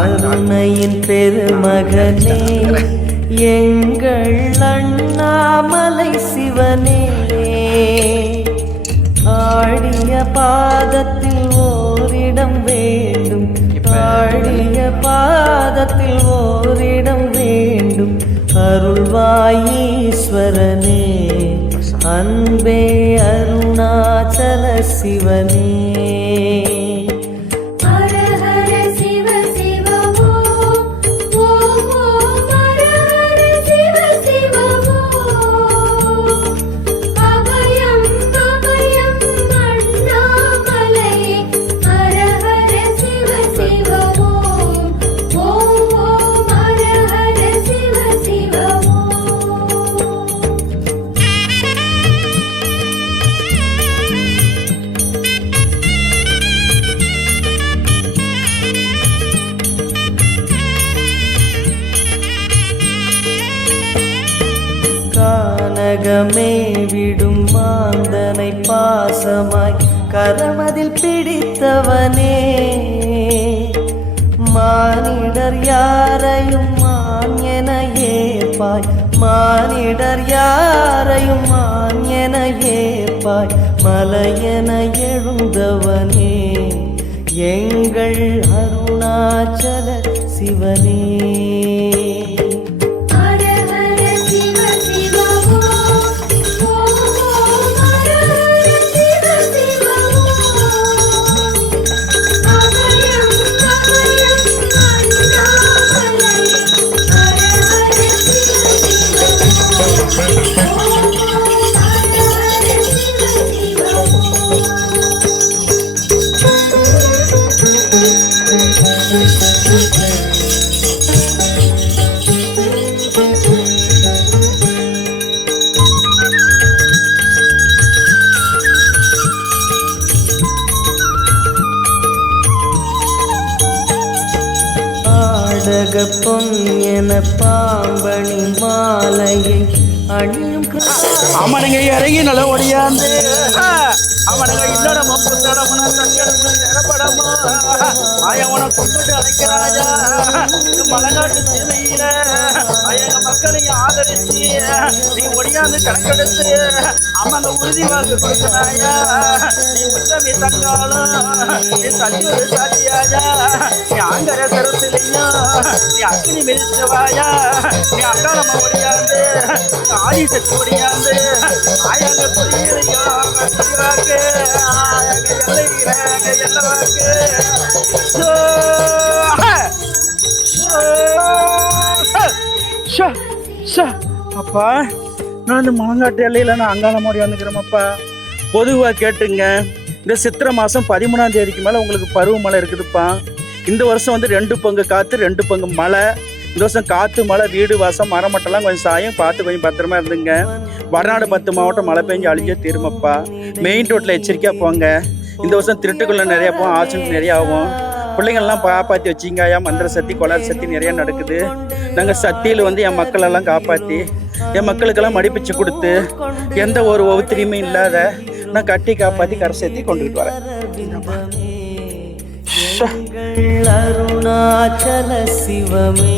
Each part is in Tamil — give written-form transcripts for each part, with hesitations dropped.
அருணையின் பெருமகனே எங்கள் அண்ணாமலை சிவனே, ஆடிய பாதத்தில் ஓரிடம் வேண்டும், ஆடிய பாதத்தில் ஓரிடம் வேண்டும். அருள்வாயீஸ்வரனே அன்பே அருணாச்சல சிவனே. கானகமே விடும் மாந்தனை பாசமாய் கரமதில் பிடித்தவனே, மானிடர் யாரையும் மான் என ஏற்பாய், மானிடர் யாரையும் மான் என ஏற்பாய். மலையென எழுந்தவனே எங்கள் அருணாச்சல சிவனே. பொன் என பாம்பணி மாலையை அணியும் அவனுங்க இறங்கி நல்ல ஒடியாந்து அவனுங்க இல்லட மப்பு தடமுன தங்கடமா ஆயவனை கொண்டு அழைக்கிறாயா. மலைநாட்டு சீமையில எங்க மக்களையும் ஆதரிச்சு நீ ஒடியாந்து கணக்கெடுத்து அவன் உறுதி வாக்கு கொடுக்கிறாயா. நீ உத்தமி தங்காலும் நீ தஞ்சூர் சாட்சியாயா. நீ ஆங்கர சரத்திலையும் நீ அக்னி மிதிச்சவாயா. நீ அக்காலமா ஒடியாந்து ஆதி சக்தி ஒடியாந்து ஆயங்க புரியலையோ வாக்கு எல்ல வாக்கு. அப்பா நான் இந்த மலங்காட்டு எல்லையில் நான் அங்காள மாடி வந்துக்கிறேன்ப்பா. பொதுவாக கேட்டுங்க, இந்த சித்திரை மாதம் 13ஆம் தேதிக்கு மேலே உங்களுக்கு பருவமழை இருக்குதுப்பா. இந்த வருஷம் வந்து 2 பங்கு காற்று 2 பங்கு மழை. இந்த வருஷம் காற்று மழை வீடு வாசம் மரமட்டெல்லாம் கொஞ்சம் சாயம் பார்த்து கொஞ்சம் பத்திரமா இருந்துங்க. வடநாடு 10 மாவட்டம் மழை பெஞ்சு அழிஞ்சே தீருமப்பா. மெயின் ரோட்டில் எச்சரிக்கையாக போங்க. இந்த வருஷம் திருட்டுக்குள்ளே நிறையா போகும், ஆக்சிடென்ட் நிறையா ஆகும். பிள்ளைங்கள்லாம் காப்பாற்றி வச்சிங்கயா. மந்திர சக்தி கொலார் சக்தி நிறையா நடக்குது. நாங்கள் சக்தியில் வந்து என் மக்களெல்லாம் காப்பாற்றி என் மக்களுக்கெல்லாம் மடிப்பிச்சு கொடுத்து எந்த ஒரு ஒவ்வொருத்தரையுமே இல்லாத நான் கட்டி காப்பாற்றி கரை சேர்த்தி கொண்டுகிட்டு வரேன். அருணாச்சல சிவமே.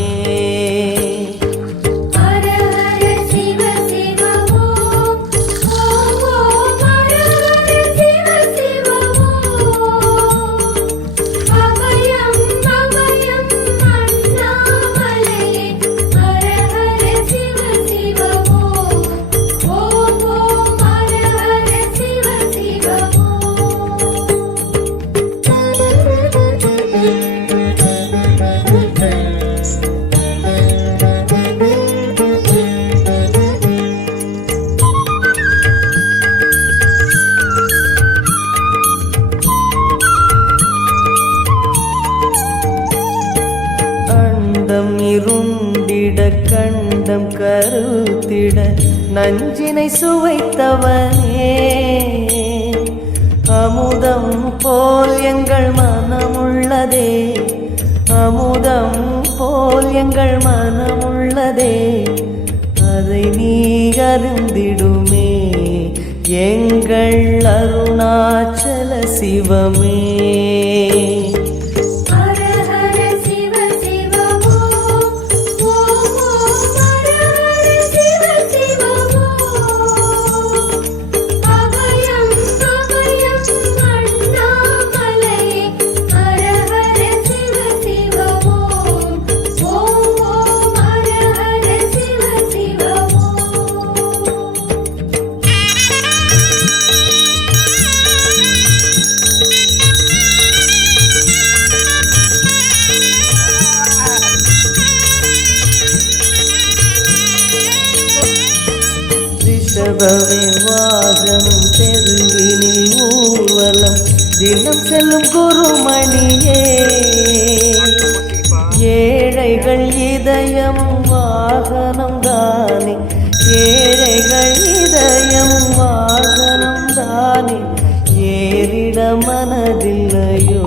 இருண்டிட கண்டம் கருத்தி கொடுத்திட நஞ்சினை சுவைத்தவனே, அமுதம் போல் எங்கள் மனமுள்ளதே, அமுதம் போல் எங்கள் மனமுள்ளதே, அதை நீ அருந்திடுமே எங்கள் அருணாச்சல சிவமே. ரிஷபமே வாகனம் தெருவினில் ஊர்வலம் தினம் செல்லும் குருமணியே, ஏழைகள் இதயம் வாகனம் தானே, ஏழைகள் இதயம் வாகனம் தானே, ஏறிட மனதில்லையோ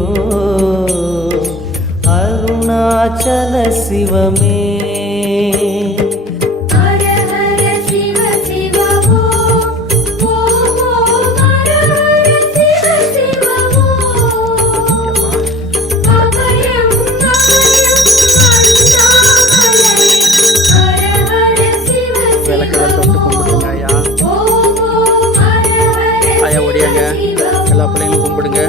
அருணாச்சல சிவமே. எல்லா பிள்ளைங்களும் கும்பிடுங்க.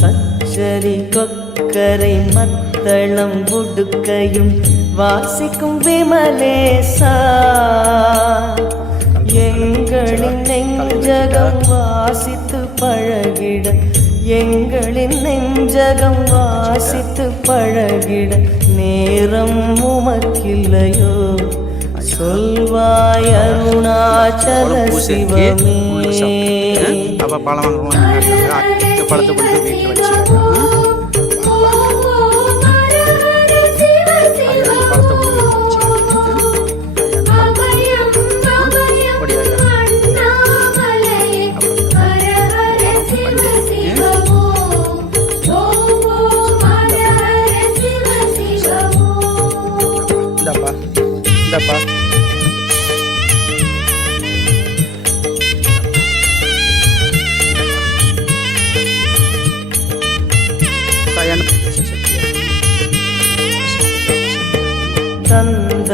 சச்சரி கொக்கரை மத்தளம் உடுக்கையும் வாசிக்கும் விமலேசா, எங்களின் நெஞ்சகம் வாசித்து பழகிட, எங்களின் நெஞ்சகம் வாசித்து பழகிட நேரம் உமக்கில்லையோ சொல்வாய் அருணாச்சல சிவமே. அப்ப பழம் பழத்தை கொண்டு வீட்டில் வச்சு இந்தப்பா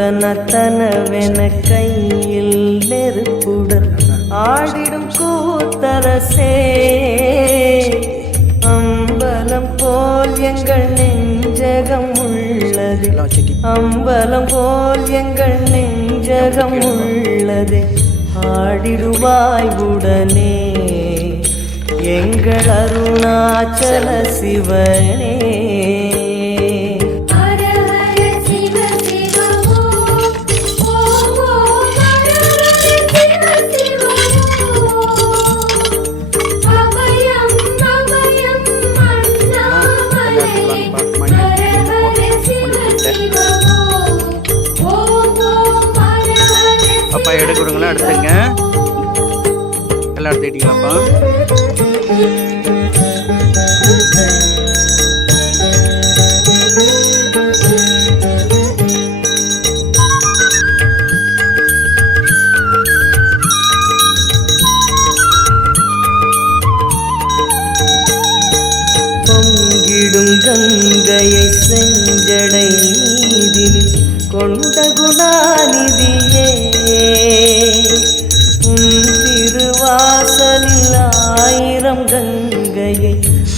தந்தனத்தனவென கையில் நெருப்புடன் ஆடிடும் கூத்தரசே, அம்பலம் போல் எங்கள் நெஞ்சகம் உள்ளது, அம்பலம் போல் எங்கள் நெஞ்சகம் உள்ளது, ஆடிடுவாய் உடனே எங்கள் அருணாச்சல சிவனே. அப்பா எடுக்கிறவங்களா எடுத்துங்க, எல்லாம் எடுத்துக்கிட்டீங்களாப்பா. பொங்கிடும் கங்கையை செஞ்சடை நீதினில் கொண்ட குணாநிதியே, உன் திருவாசலில் ஆயிரம் கங்கையை,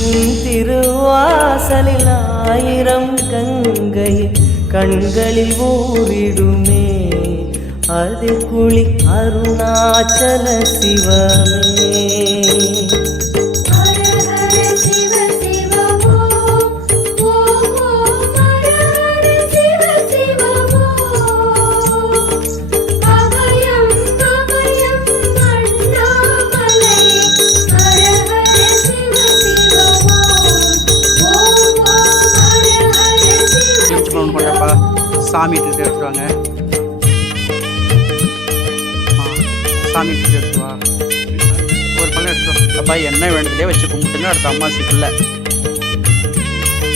உன் திருவாசலில் ஆயிரம் கங்கையை கண்களில் ஊறிடுமே அது குளி அருணாச்சல சிவமே. ஒன்று கொண்டப்பா, சாமி எடுத்துட்டு எடுத்துருவாங்க. சாமி எடுத்துட்டு வா, ஒரு பழம் எடுத்துருவோம் அப்பா. என்ன வேண்டதுலேயே வச்சு கும்பிட்டுங்க. அடுத்த அம்மாசிக்குள்ள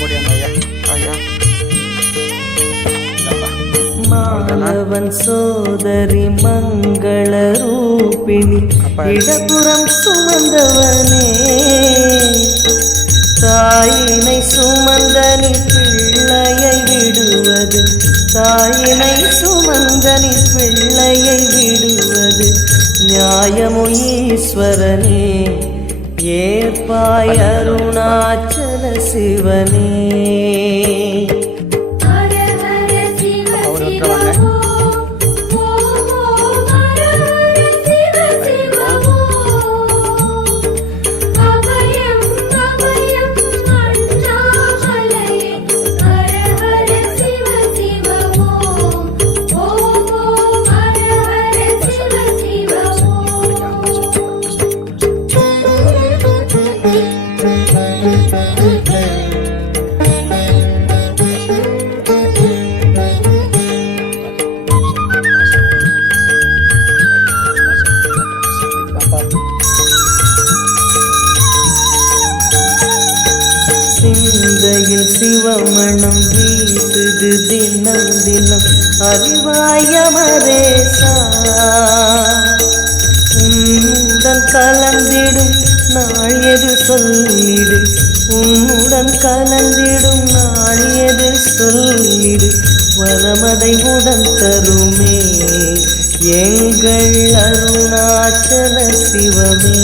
முடியாங்க ஐயா. ஐயா மாணவன் சோதரி மங்கள ரூபிணி இடப்புறம் சுமந்தவனே, தாயினை சுமந்தனி பிள்ளையை விடுவது, தாயினை சுமந்தனி பிள்ளையை விடுவது நியாயமோ ஈஸ்வரனே, ஏற்பாய் அருணாச்சல சிவனே. சிந்தையில் சிவமணம் வீசுது தினம் தினம் அறிவாயமரேசா, உன்னுடன் கலந்திடும் நாள் எது சொல்லிடு, உன்னுடன் கலந்திடும் நாள் எது சொல்லிடு, வரமதை உடன் தருமே எங்கள் அருணாச்சல சிவமே.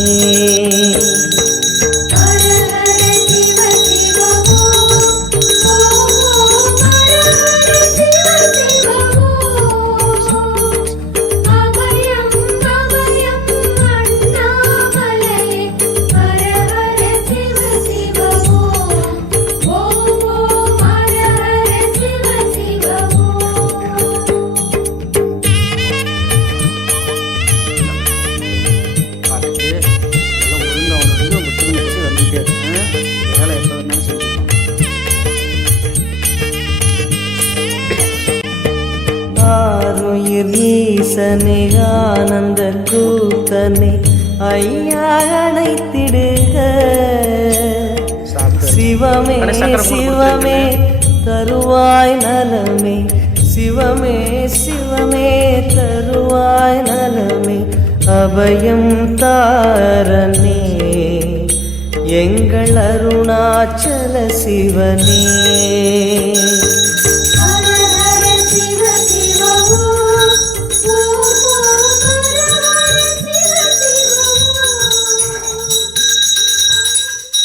ஈசனே ஆனந்த கூத்தனே ஐயா அணைத்திடுக, சிவமே சிவமே தருவாய் நலமே, சிவமே சிவமே தருவாய் நலமே, அபயம் தாரனே எங்கள் அருணாச்சல சிவனே.